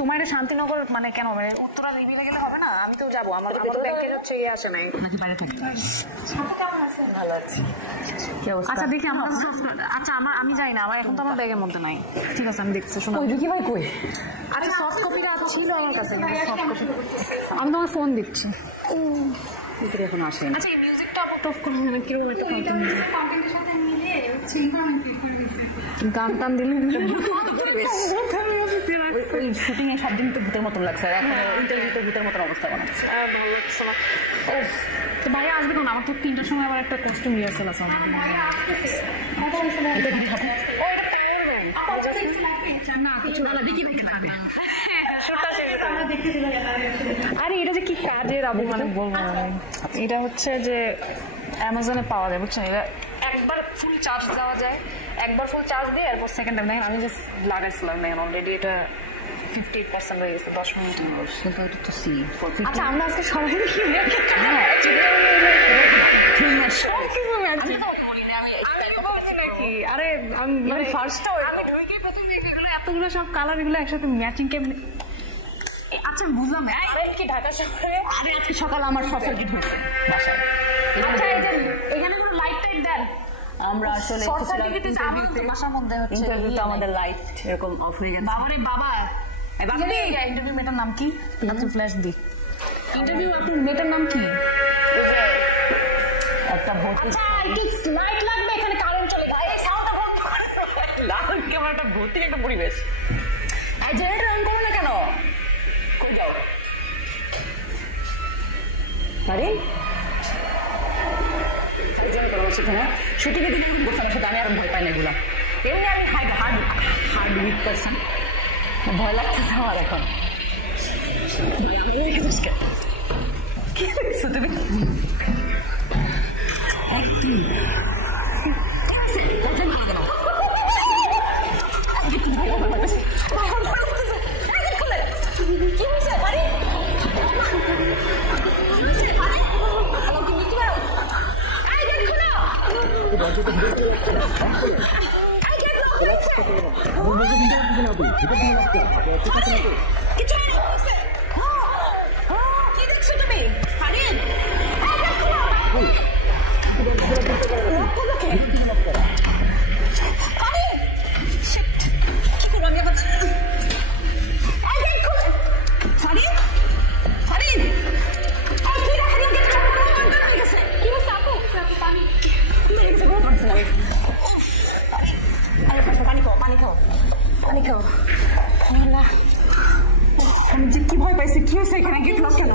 তোমার শান্তিনগর মানে কেন মানে উত্তরা লিবিলে গেলে হবে না? আমি তো যাবো, আমার ব্যাগের হচ্ছে ইয়ে আসে নাই নাকি বাইরে থেকে। কেমন আছেন? ভালো আছি। আচ্ছা দেখি আমার আচ্ছা আমি যাই না, আমার এখন তো আমার ব্যাগের মধ্যে নাই। ঠিক আছে আমি দেখছি। শোনো কি ভাই কই? আচ্ছা সফট কপিটা ছিল আমার কাছে, সফট কপি আমি তোমার ফোন দিচ্ছি। এখন আসে। আচ্ছা এই মিউজিকটা আপু অফ করে মানে কিরকম একটা কন্টেন্টের সাথে মিলে হচ্ছে গান টান দিলে শুটিং এ 7 দিন তো ভূতের মতন লাগছে, আর এখন ইন্টারভিউতে ভূতের মতন অবস্থা বানাচ্ছে। ভালো লাগছে না। তো ভাইয়া আসবে কোন? আমার তো 3টার সময় আবার একটা কস্টিউম রিহার্সাল আছে। আরে এটা যে কি কাজের আবু মানে বলবো না। এটা হচ্ছে যে অ্যামাজনে পাওয়া যায় বুঝছেন, এটা একবার ফুল চার্জ দেওয়া যায়, একবার ফুল চার্জ দিয়ে এরপর সেকেন্ড টাইম দেখেন আমি জাস্ট লাগাইছিলাম না অলরেডি এটা 58% হয়ে গেছে 10 মিনিট। আচ্ছা আমরা আজকে সবাই আরে আমি ফার্স্ট আমি ঢুকে প্রথম এগুলো এতগুলো সব কালার এগুলো একসাথে ম্যাচিং কেমনে। আচ্ছা বুঝলাম কি ঢাকা শহরে আরে আজকে সকাল আমার ফসল কি ঢুকছে বাসায়। আচ্ছা এই যে এখানে কোনো লাইট টাইট দেন? আমরা আসলে বাসার মধ্যে হচ্ছে ইন্টারভিউতে আমাদের লাইট এরকম অফ হয়ে গেছে। বাবারে বাবা ইন্টারভিউ মেটার নাম কি? আচ্ছা ফ্ল্যাশ দি ইন্টারভিউ আপনার মেটার নাম কি? একটা ভোট। আচ্ছা একটু লাইট লাগবে এখানে, কারেন্ট চলে গেছে। এই সাউন্ডটা বন্ধ করে লাল কেমন একটা ভৌতিক একটা পরিবেশ। এই জেনারেটর অন করো না কেন? কই যাও? আরে একজন করো সেখানে শুটিং এর দিকে বসে আছে, আমি আর ভয় পাই না এগুলা। এমনি আমি হার্ড উইক পারসন, ভয় লাগতেছে আমার এখন। কি দেখছো তুমি? আমি যে কি ভয় পাইছি, কি হয়েছে এখানে? গেট লক কেন?